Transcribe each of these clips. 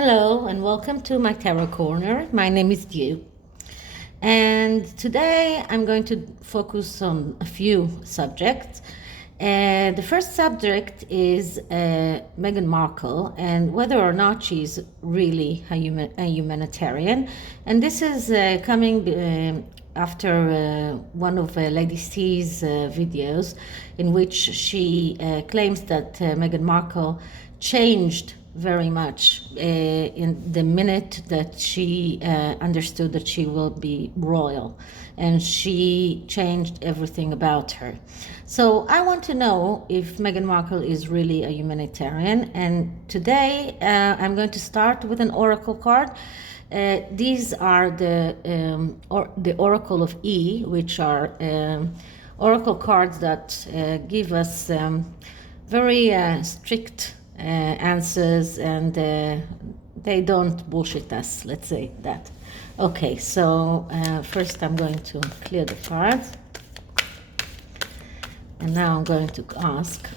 Hello and welcome to my Tarot Corner. My name is Dieu. And today I'm going to focus on a few subjects. The first subject is Meghan Markle and whether or not she's really a humanitarian. And this is coming after one of Lady C's videos in which she claims that Meghan Markle changed very much in the minute that she understood that she will be royal, and she changed everything about her. So I want to know if Meghan Markle is really a humanitarian, and today I'm going to start with an oracle card. These are the Oracle of E, which are oracle cards that give us very strict answers, and they don't bullshit us, let's say that. Okay, so first I'm going to clear the cards, and now I'm going to ask,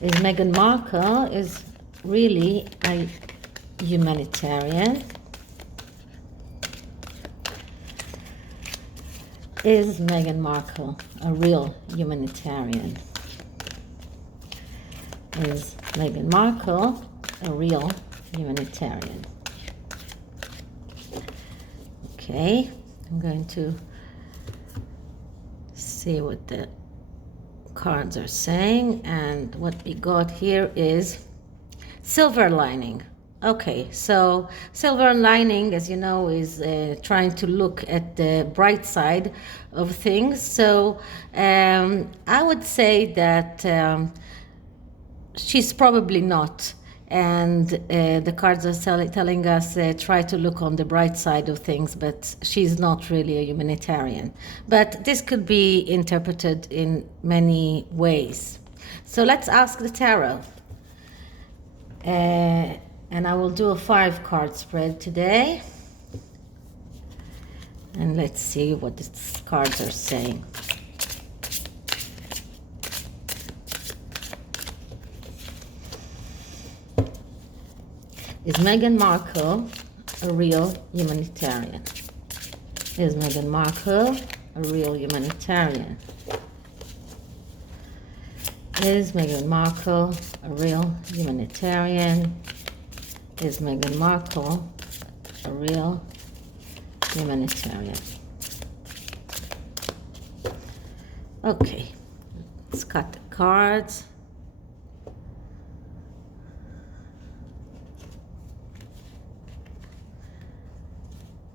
is Meghan Markle is really a humanitarian? Is Meghan Markle a real humanitarian? Is Meghan Markle a real humanitarian? Okay, I'm going to see what the cards are saying, and what we got here is silver lining. Okay, so silver lining, as you know, is trying to look at the bright side of things. So I would say that she's probably not, and the cards are telling us try to look on the bright side of things, but she's not really a humanitarian. But this could be interpreted in many ways. So let's ask the tarot. And I will do a 5-card spread today. And let's see what these cards are saying. Is Meghan Markle a real humanitarian? Is Meghan Markle a real humanitarian? Is Meghan Markle a real humanitarian? Is Meghan Markle a real humanitarian? Okay, let's cut the cards.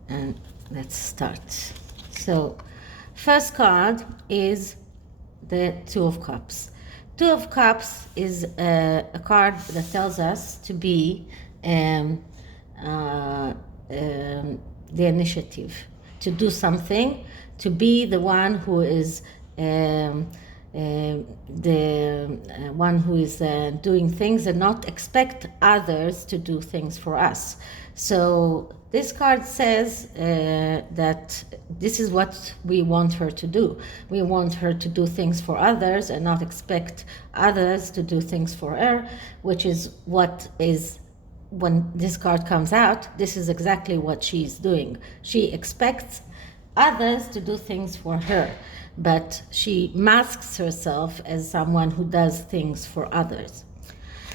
And let's start. So first card is the Two of Cups. Two of Cups is a card that tells us to be the initiative, to do something, to be the one who is the one who is doing things and not expect others to do things for us. So this card says that this is what we want her to do. We want her to do things for others and not expect others to do things for her, which is what is, when this card comes out, this is exactly what she's doing. She expects others to do things for her, but she masks herself as someone who does things for others.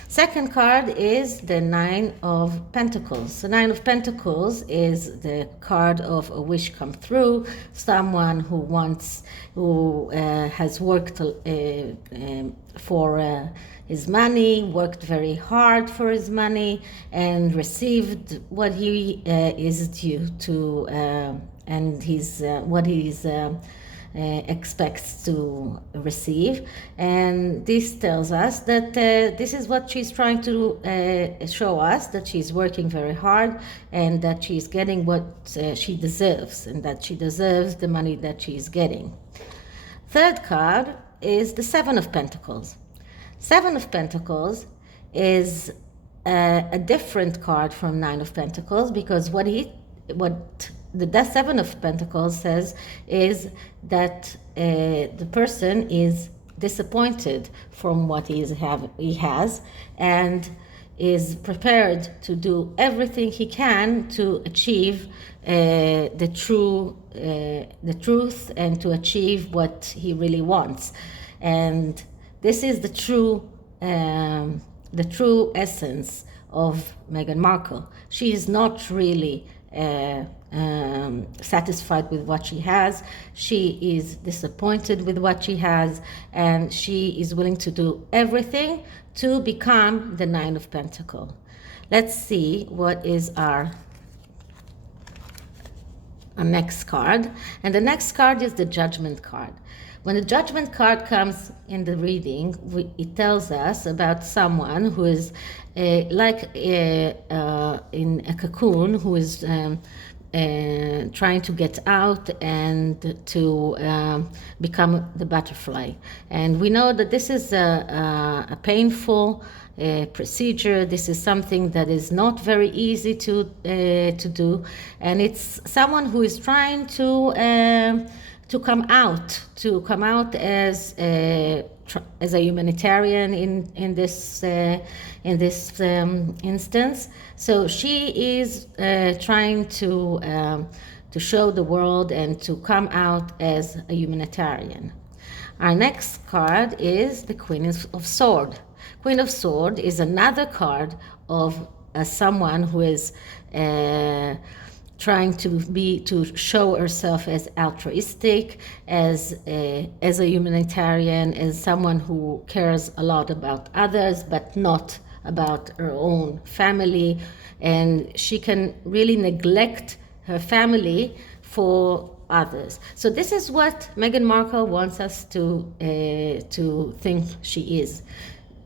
Second card is the Nine of Pentacles. The Nine of Pentacles is the card of a wish come true, someone who has worked for his money, worked very hard for his money, and received what he is due to, and what he's expects to receive. And this tells us that this is what she's trying to show us, that she's working very hard and that she's getting what she deserves, and that she deserves the money that she's getting. Third card is the Seven of Pentacles. Seven of Pentacles is a different card from Nine of Pentacles, because what the Seven of Pentacles says is that the person is disappointed from what he has, and is prepared to do everything he can to achieve the truth and to achieve what he really wants. And this is the true essence of Meghan Markle. She is not really satisfied with what she has. She is disappointed with what she has, and she is willing to do everything to become the Nine of Pentacles. Let's see what is our next card. And the next card is the Judgment card. When the Judgment card comes in the reading, it tells us about someone who is like in a cocoon, who is trying to get out and to become the butterfly. And we know that this is a painful procedure. This is something that is not very easy to do, and it's someone who is trying to come out as a humanitarian in this instance. So she is trying to show the world and to come out as a humanitarian. Our next card is the Queen of Swords. Queen of Swords is another card of someone who is trying to show herself as altruistic, as a humanitarian, as someone who cares a lot about others, but not about her own family. And she can really neglect her family for others. So this is what Meghan Markle wants us to think she is.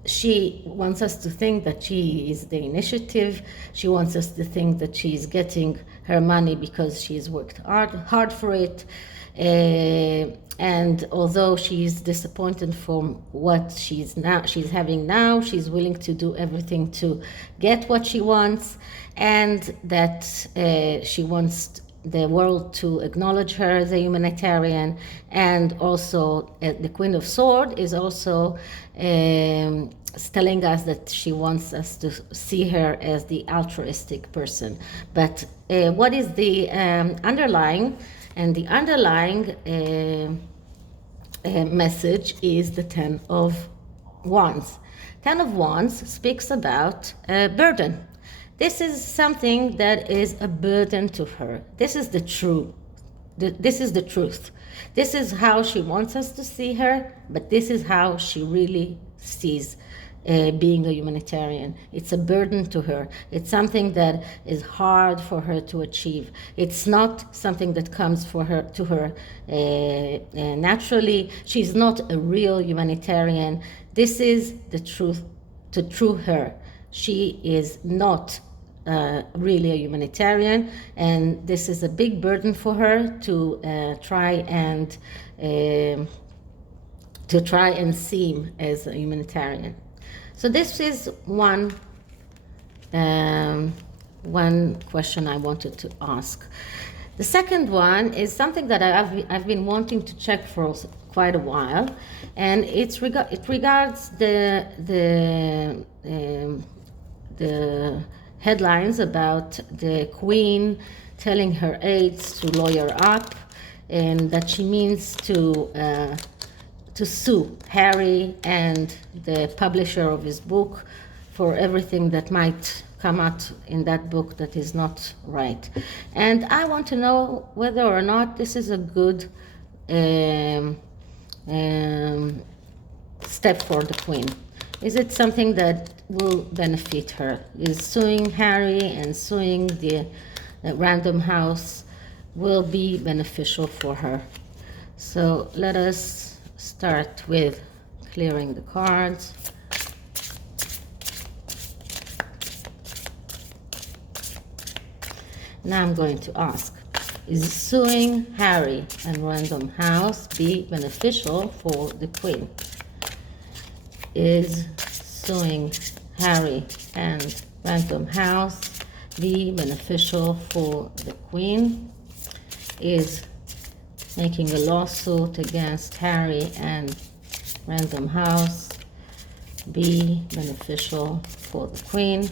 She wants us to think that she is the initiative. She wants us to think that she's getting her money because she's worked hard for it. And although she's disappointed from what she's having now, she's willing to do everything to get what she wants, and that she wants the world to acknowledge her as a humanitarian. And also the Queen of Swords is also telling us that she wants us to see her as the altruistic person. But what is the underlying? And the underlying message is the Ten of Wands. Ten of Wands speaks about burden. This is something that is a burden to her. This is the truth. This is the truth. This is how she wants us to see her, but this is how she really sees being a humanitarian. It's a burden to her. It's something that is hard for her to achieve. It's not something that comes to her naturally. She's not a real humanitarian. This is the truth, the true her. She is not really a humanitarian, and this is a big burden for her to try and seem as a humanitarian. So this is one question I wanted to ask. The second one is something that I've been wanting to check for quite a while, and it regards the headlines about the Queen telling her aides to lawyer up, and that she means to sue Harry and the publisher of his book for everything that might come out in that book that is not right. And I want to know whether or not this is a good step for the Queen. Is it something that will benefit her? Is suing Harry and suing the Random House will be beneficial for her? So let us start with clearing the cards. Now I'm going to ask, is suing Harry and Random House be beneficial for the Queen? Is suing Harry and Random House be beneficial for the Queen? Is making a lawsuit against Harry and Random House be beneficial for the Queen?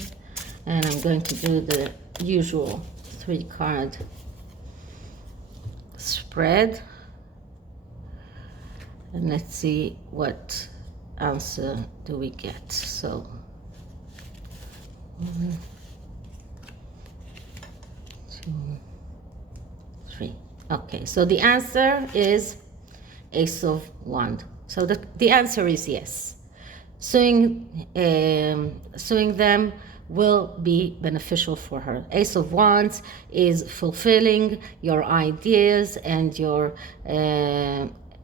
And I'm going to do the usual 3-card spread. And let's see what answer do we get. So, 1, 2, 3. Okay, so the answer is Ace of Wands. So the answer is yes. Suing them will be beneficial for her. Ace of Wands is fulfilling your ideas and your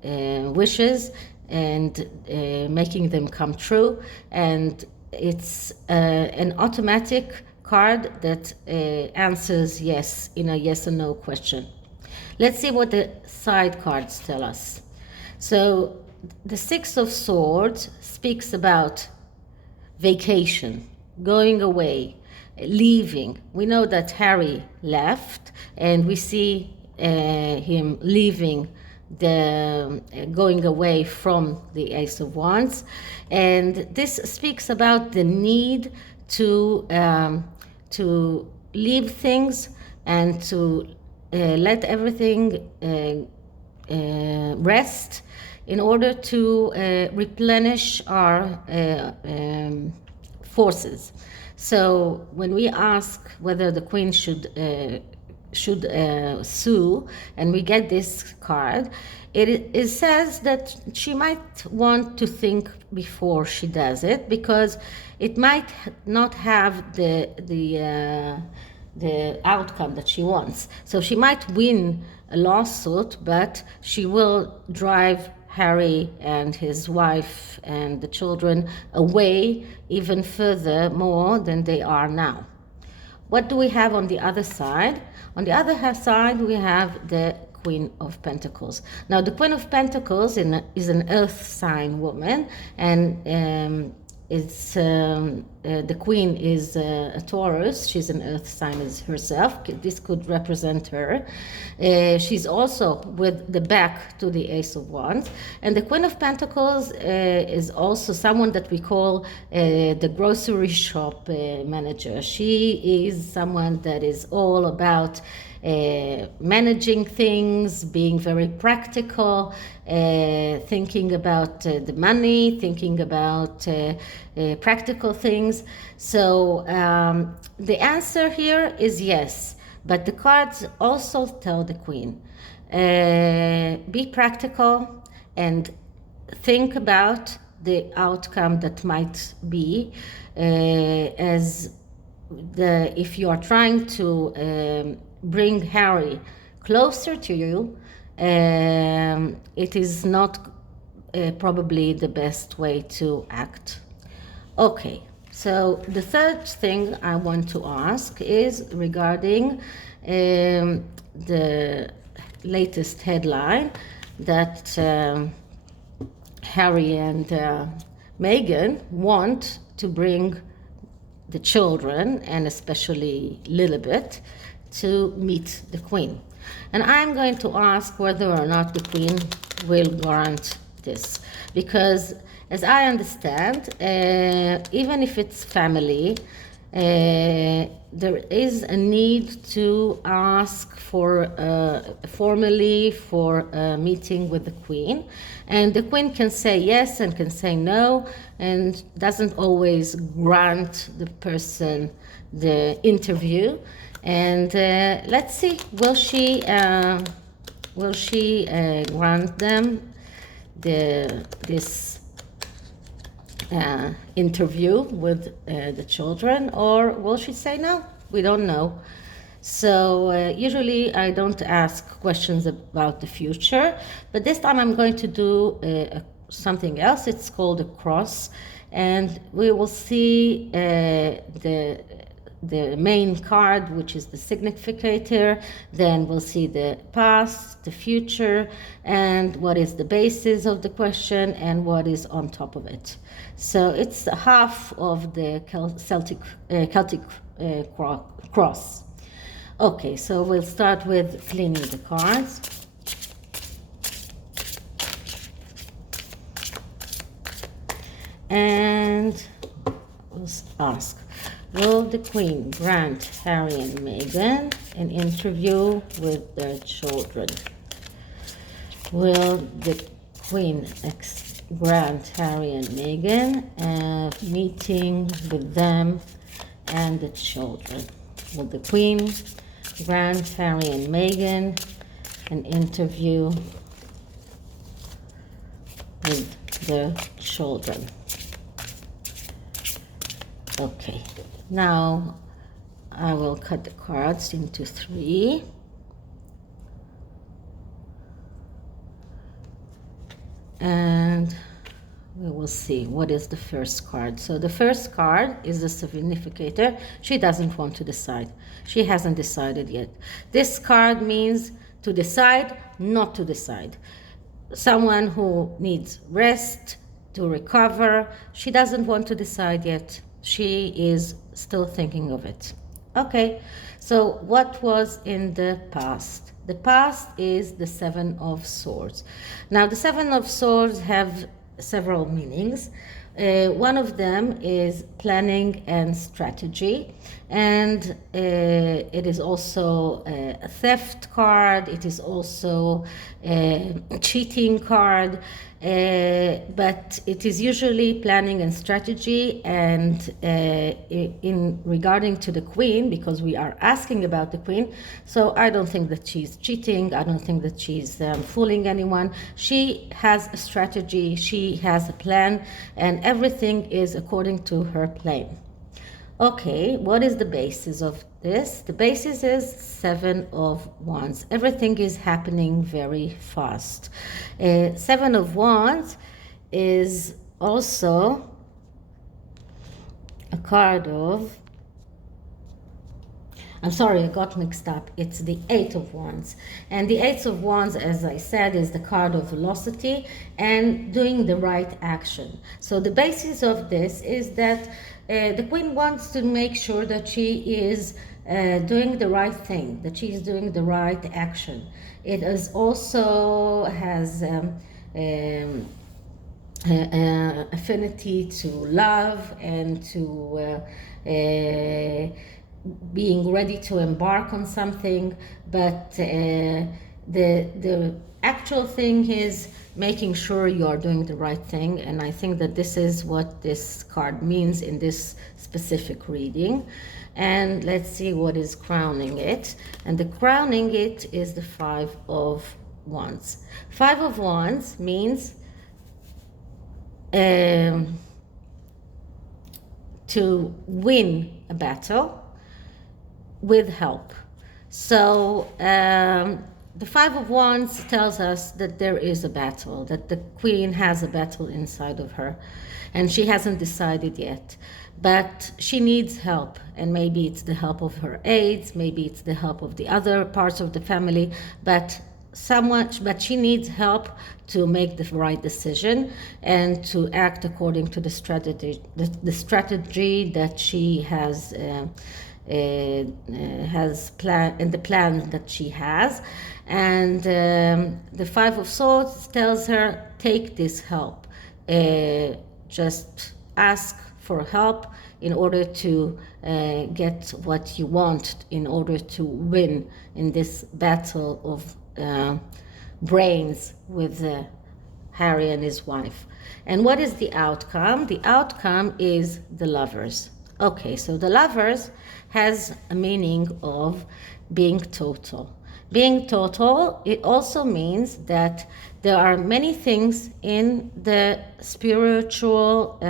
wishes and making them come true. And it's an automatic card that answers yes in a yes or no question. Let's see what the side cards tell us. So the 6 of Swords speaks about vacation, going away, leaving. We know that Harry left, and we see him leaving, going away from the Ace of Wands. And this speaks about the need to leave things and to let everything rest in order to replenish our forces. So when we ask whether the Queen should sue, and we get this card, it says that she might want to think before she does it, because it might not have the outcome that she wants. So she might win a lawsuit, but she will drive Harry and his wife and the children away even further more than they are now. What do we have on the other side? On the other side, we have the Queen of Pentacles. Now, the Queen of Pentacles is an earth sign woman, and it's the Queen is a Taurus. She's an earth sign as herself. This could represent her. She's also with the back to the Ace of Wands. And the Queen of Pentacles is also someone that we call the grocery shop manager. She is someone that is all about managing things, being very practical, thinking about the money, thinking about practical things. So the answer here is yes, but the cards also tell the Queen, be practical and think about the outcome that might be, if you are trying to bring Harry closer to you, it is not probably the best way to act. Okay, so the third thing I want to ask is regarding the latest headline that Harry and Meghan want to bring the children, and especially Lilibet, to meet the Queen. And I'm going to ask whether or not the Queen will grant this, because as I understand, even if it's family, there is a need to ask for formally for a meeting with the Queen, and the Queen can say yes and can say no, and doesn't always grant the person the interview. And let's see, will she grant them this interview with the children, or will she say no? We don't know. So usually I don't ask questions about the future, but this time I'm going to do something else. It's called a cross, and we will see the main card, which is the significator. Then we'll see the past, the future, and what is the basis of the question and what is on top of it. So it's half of the Celtic cross. Okay, so we'll start with cleaning the cards. And Pentacles ask, will the Queen grant Harry and Meghan an interview with their children? Will the Queen grant Harry and Meghan a meeting with them and the children? Will the Queen grant Harry and Meghan an interview with the children? Okay, now I will cut the cards into 3. And we will see what is the first card. So the first card is the significator. She doesn't want to decide. She hasn't decided yet. This card means to decide, not to decide. Someone who needs rest, to recover. She doesn't want to decide yet. She is still thinking of it. Okay, so what was in the past? The past is the 7 of Swords. Now, the 7 of Swords have several meanings. One of them is planning and strategy, and it is also a theft card. It is also a cheating card, but it is usually planning and strategy. And in regarding to the Queen, because we are asking about the Queen, so I don't think that she's cheating. I don't think that she's fooling anyone. She has a strategy. She has a plan, and everything is according to her plan. Okay, what is the basis of this? The basis is 7 of Wands. Everything is happening very fast. 7 of Wands is also a card of, I'm sorry, I got mixed up. It's the 8 of Wands. And the 8 of Wands, as I said, is the card of velocity and doing the right action. So the basis of this is that the Queen wants to make sure that she is doing the right thing, that she is doing the right action. It is also has affinity to love and to being ready to embark on something, but the actual thing is making sure you are doing the right thing. And I think that this is what this card means in this specific reading. And let's see what is crowning it. And the crowning it is the 5 of Wands. 5 of Wands means to win a battle with help. So the 5 of Wands tells us that there is a battle, that the Queen has a battle inside of her, and she hasn't decided yet. But she needs help, and maybe it's the help of her aides, maybe it's the help of the other parts of the family, but she needs help to make the right decision and to act according to the strategy that she has planned, in the plan that she has. And the 5 of Swords tells her, take this help, just ask for help in order to get what you want, in order to win in this battle of brains with Harry and his wife. And what is the outcome? The outcome is the Lovers. Okay, so the Lovers has a meaning of being total. Being total, it also means that there are many things in the spiritual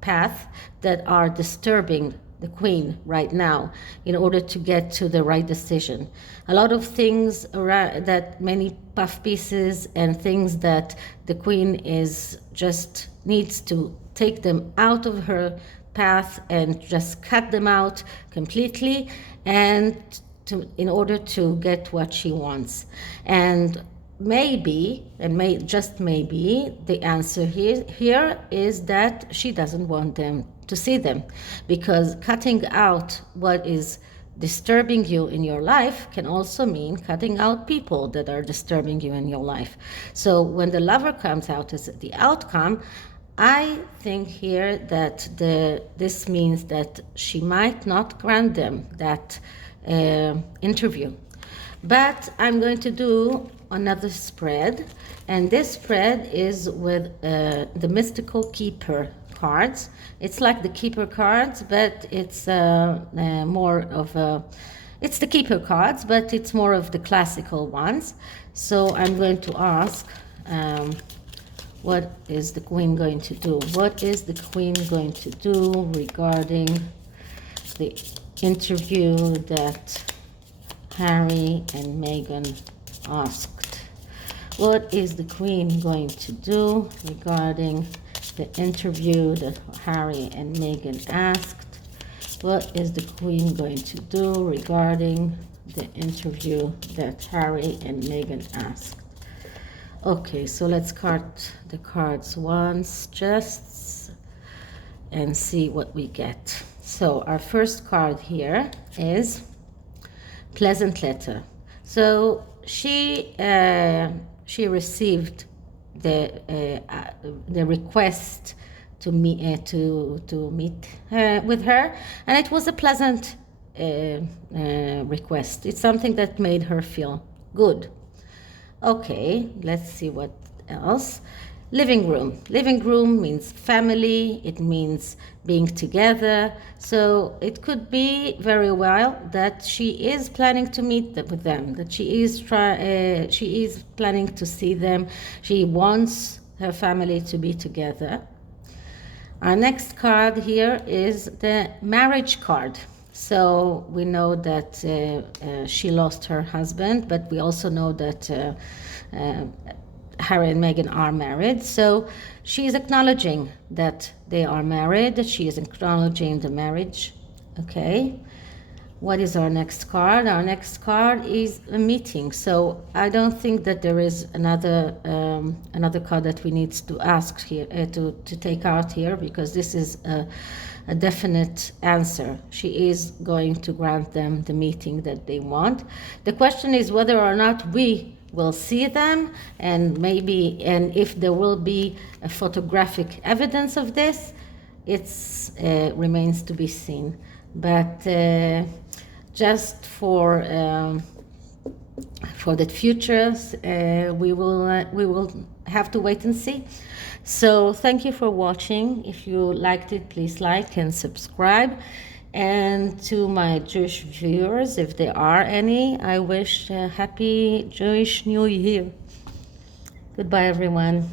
path that are disturbing the Queen right now in order to get to the right decision. A lot of things around that, many puff pieces and things that the Queen is just needs to take them out of her path and just cut them out completely, and in order to get what she wants. And just maybe the answer here is that she doesn't want them to see them, because cutting out what is disturbing you in your life can also mean cutting out people that are disturbing you in your life. So when the Lover comes out as the outcome, I think here that this means that she might not grant them that interview. But I'm going to do another spread, and this spread is with the mystical keeper cards. It's like the keeper cards, but it's more of a, it's the keeper cards, but it's more of the classical ones. So I'm going to ask, what is the Queen going to do? What is the Queen going to do regarding the interview that Harry and Meghan asked? What is the Queen going to do regarding the interview that Harry and Meghan asked? What is the Queen going to do regarding the interview that Harry and Meghan asked? Okay, so let's cut the cards once just and see what we get. So our first card here is pleasant letter. So she received the request to meet with her, and it was a pleasant request. It's something that made her feel good. Okay, let's see what else. Living room. Living room means family. It means being together. So it could be very well that she is planning to meet with them, that she is planning to see them. She wants her family to be together. Our next card here is the marriage card. So we know that she lost her husband, but we also know that Harry and Meghan are married. So she is acknowledging that they are married. She is acknowledging the marriage. Okay. What is our next card? Our next card is a meeting. So I don't think that there is another card that we need to ask here, to take out here, because this is a definite answer. She is going to grant them the meeting that they want. The question is whether or not we will see them, and if there will be a photographic evidence of this. It's remains to be seen. But just for the future, we will have to wait and see. So thank you for watching. If you liked it, please like and subscribe. And to my Jewish viewers, if there are any, I wish a happy Jewish New Year. Goodbye, everyone.